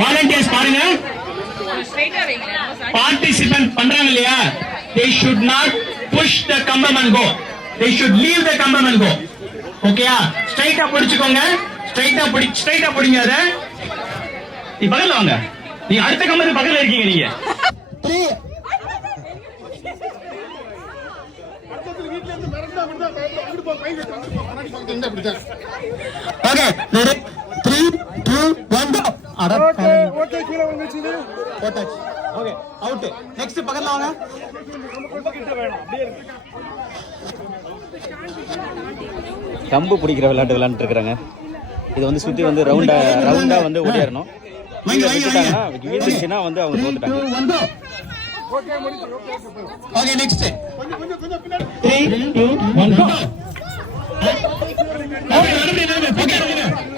Volunteers பாருங்க, participant பண்றாங்க இல்லையா, they should not push the Cumbum and go, they should leave the Cumbum and go. ஓகேயா? ஸ்ட்ரைட்டா பிடிச்சுக்கோங்க, ஸ்ட்ரைட்டா பிடிங்க. அத நீ பக்கத்துல வாங்க, நீ அடுத்த கம்பத்துக்கு பக்கத்துல இருக்கீங்க நீங்க. Okay 3 2 1 go. ஓகே கீழ வந்துச்சு போட்டாச்சு. Okay out. நெக்ஸ்ட் பக்கத்துல வாங்க. கம்பு பிடிக்கிற விளையாட்டு விளையாண்டு இருக்காங்க. இது வந்து சுத்தி வந்து ரவுண்டா வந்து ஓடிறணும். விட்டுட்டாங்கன்னா வீழ்ந்துச்சுன்னா வந்து அவங்க தோத்துட்டாங்க. Okay next 3 2 1 go.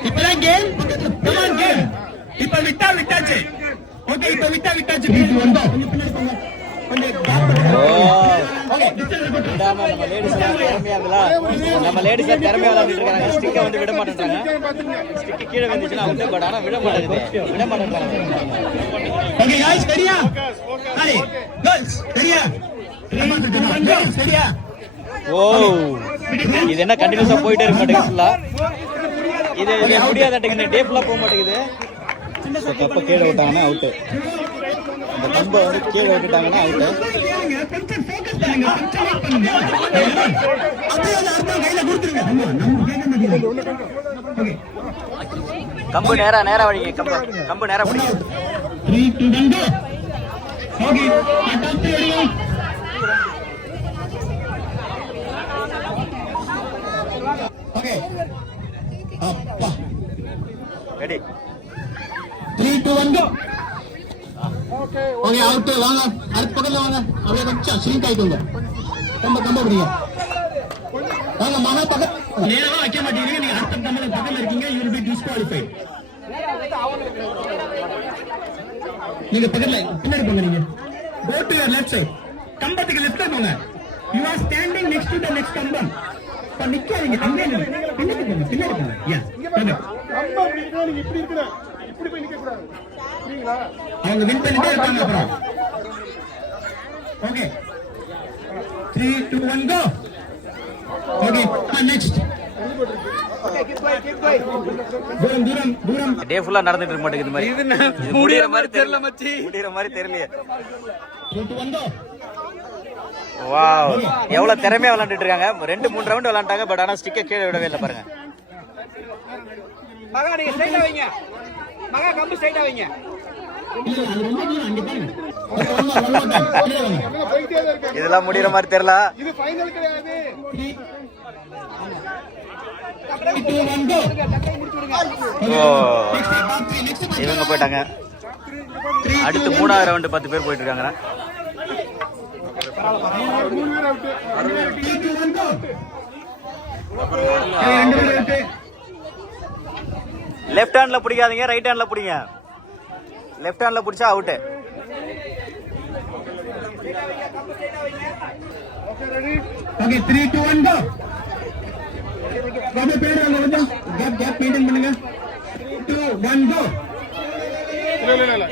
இப்பதான் கேம், கமான் கேம். இப்ப விட்டாச்சு. ஓகே இப்ப விட்டாச்சு. நம்ம லேடிஸ் திறமையா விளையாண்டுட்டு இருக்காங்க. ஸ்டிக்கை வந்து விட மாட்டேன்றாங்க. ஸ்டிக்கு கீழே வந்துச்சுன்னா வந்து பட் ஆனா விட மாட்டேங்கிறாங்க. ஓகே गाइस சரியா? ஹாய் गर्ल्स சரியா? சரியா? ஓ இது என்ன கண்டினியூஸா போயிட்டே இருக்க மாட்டேங்குது ஃபுல்லா. இது முடியாதாட்டுக்கு டே ஃபுல்லா போக மாட்டேங்குது. கப்பை கீழே விட்டாங்கன்னா அவுட்டு. இந்த கம்பை வந்து கீழே விட்டுட்டாங்கன்னா அவுட்டு. கம்பு நேரா வழிங்க. கம்பு நேரா பிடிங்க. 3 2 1 go. Okay attack ready. Okay அப்பா ரெடி 3 2 1 go. Okay out. வாங்க அடுத்த பக்கத்துல வாங்க. அப்படியே கொஞ்சம் ஷ்ரிங்க் ஆயிடுங்க. கம்ப பிடிங்க. வாங்க மகா பக்கம் நேரா வைக்க மாட்டீங்க. நீங்க அடுத்த கம்பல பக்கத்துல இருக்கீங்க. you will be disqualified. நீங்க பக்கத்துல பின்னாடி போங்க. நீங்க go to your left side. கம்பத்துக்கு லெஃப்ட்ல போங்க. you are standing next to the next கம்பம். இப்ப நிக்காதீங்க. அங்கே பின்னாடி போங்க. யா கம்பம் அப்படினா நீங்க இப்படி இருக்கற. இப்படி போய் நிக்க கூடாது. புரியுங்களா? அவங்க வின் பண்ணிட்டே இருக்காங்க அப்புறம். Okay 3 2 1 go. Okay next. தூரம் டே ஃபுல்லா நடந்துட்டு இருக்க மாட்டேங்குது மாதிரி. இது முடியற மாதிரி தெரியல மச்சி. முடியற மாதிரி தெரியலையே. 3 2 1 go. வாவ் எவ்வளவு திறமையா விளையாண்டுட்டு இருக்காங்க. 2-3 ரவுண்ட் விளையாண்டாங்க. பட் ஆனா ஸ்டிக்கை கீழே விடவே இல்லை பாருங்க. மகா நீங்க ஸ்ட்ரைட்டா வைங்க. மகா கம்பு ஸ்ட்ரைட்டா வைங்க. இதெல்லாம் முடியற மாதிரி தெரியல. இது ஃபைனல் கிடையாது. இவங்க போயிட்டாங்க. அடுத்து 3வது ரவுண்ட் 10 பேர் போயிட்டு இருக்காங்க. லெஃப்ட் ஹேண்ட்ல பிடிக்காதீங்க, ரைட் ஹேண்ட்ல பிடிங்க. லெஃப்ட் ஹேண்ட்ல பிடிச்சா அவுட். Okay 3 2 1 go. கம்பு பேர் வாங்க. கேப் மெயின்टेन பண்ணுங்க. 2 1 go. இல்ல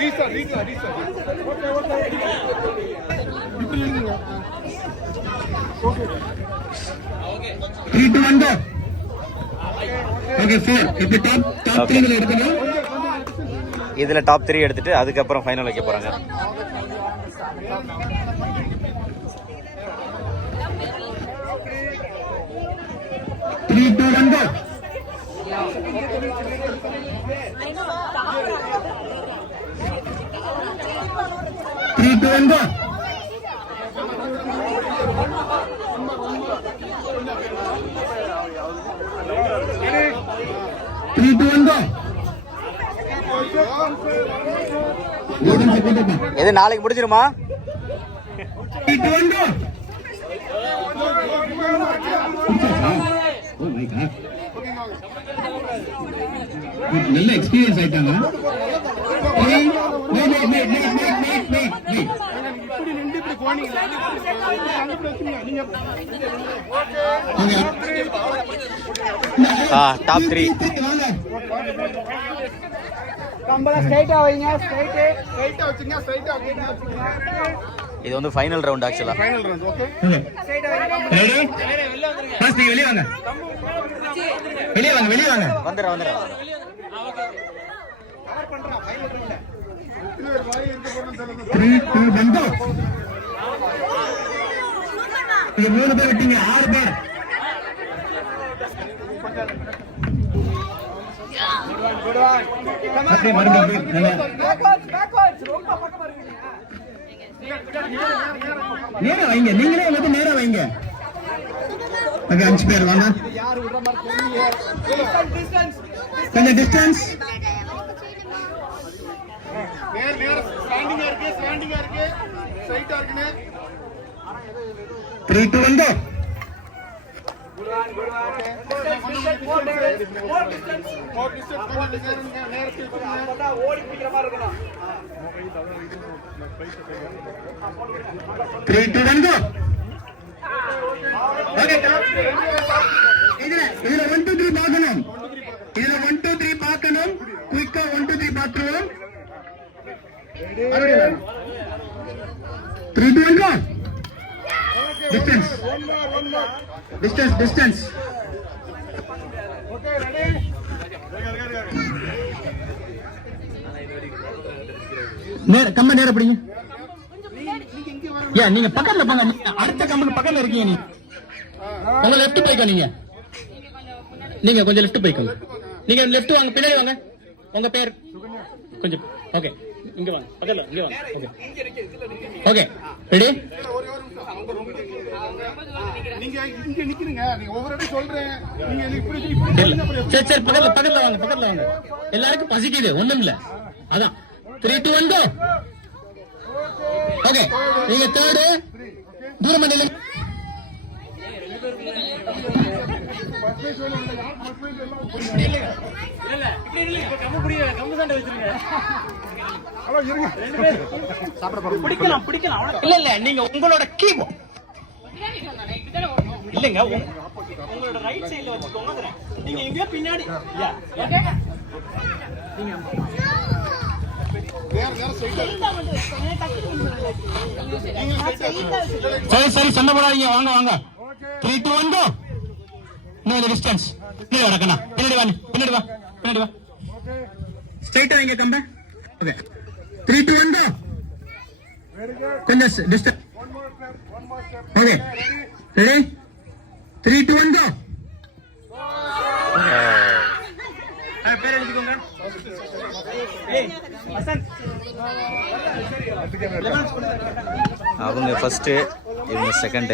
ரீஸ்டார்ட். Okay 3 2 1 go. ஓகே 4 இப்ப டாப் 3 எடுக்கணும். இதுல டாப் 3 எடுத்துட்டு அதுக்கப்புறம் ஃபைனல் வைக்க போறாங்க. Three, two, one, go. 3 2 1 go. 3 2 1 go. இது நாளைக்கு முடிஞ்சிருமா? 3 2 1 go. Oh my god. நல்ல எக்ஸ்பீரியன்ஸ் ஆயிட்டாங்க. இப்படி நின்று இப்படி போனீங்களா? டாப் 3 கம்பல ஸ்ட்ரைட்டா வைங்க ஸ்ட்ரைட் ஸ்ட்ரைட்டா வச்சுங்க ஸ்ட்ரைட்டா வச்சுங்க இது வந்து ஃபைனல் ரவுண்ட் ஆக்சுவலா. ஃபைனல் ரவுண்ட் ஓகே ஸ்ட்ரைட்டா வைங்க ரெடி ஃபர்ஸ்ட் வெளிய வாங்க வெளிய வாங்க வெளிய வாங்க வந்துடுறேன். கவர் பண்றா ஃபைனல் ரவுண்ட் இது ஒரு வாய் இருக்க போறேன்னு சொல்லுங்க 3 2 பந்தோ இது 3 பேர் விட்டீங்க 6 பேர் குட் ஒன் அப்படியே மறுபடியும் பேக்வர்ட்ஸ் ரொம்ப பக்கமா இருக்கீங்க நேரா வைங்க நீங்களே வந்து நேரா வைங்க ஓகே 5 பேர் வாங்க யார் விடுற மாதிரி தெரியல டிஸ்டன்ஸ் கொஞ்சம் டிஸ்டன்ஸ் நேர் ஸ்டாண்டிங்கா இருக்கு ஸ்ட்ரைட்டா இருக்குனே 3 2 பந்தோ ஓடி பிடிக்கிற மாதிரி இருக்கணும் 3 2 பந்தோ ஓகே இதுல 1 2 3 பார்க்கணும் இதுல 1 2 3 பார்க்கணும் குயிக்கா 1 2 3 பார்த்துருவோம் 3 2 பந்தோ டிஸ்டன்ஸ் ஓகே ரெடி கம்ப நேர பிடிங்க ஏன் நீங்க பக்கத்துல போங்க நீங்க அடுத்த கம்பெனி பக்கத்துல இருக்கீங்க நீங்க லெஃப்ட் போய்க்கோ நீங்க கொஞ்சம் லெஃப்ட் போய்க்கோ நீங்க லெஃப்ட் வாங்க பின்னாடி வாங்க உங்க பேர் கொஞ்சம் ஓகே இங்க வாங்க பக்கத்துல இங்க வாங்க ஓகே ரெடி நீங்க இங்க நிக்கிறீங்க நீங்க ஒவ்வொரு அடி சொல்றேன் நீங்க இப்படி சரி பக்கத்துல வாங்க எல்லாருக்கும் பசிக்குது ஒண்ணும் இல்ல அதான் 3 2 1 ஓகே நீங்க தேர்டு தூரம் பண்ணி ஹலோ இருங்க இல்ல நீங்க உங்களோட கீபோர்ட் இல்லங்க உங்களோட ரைட் சைடுல வச்சுக்கோங்க நீங்க எங்க பின்னாடி சரி சண்டை போடாதீங்க வாங்க 3 2 1 இன்னொரு டிஸ்டன்ஸ் பின்னாடி வா ஸ்ட்ரைட்டா வைங்க கம்ப ஓகே 3 2 1 கொஞ்சம் டிஸ்டன்ஸ் ஓகே ரெடி 3 2 1 பேர் எழுதிக்கோங்க அவங்க ஃபர்ஸ்ட் இவங்க செகண்ட்.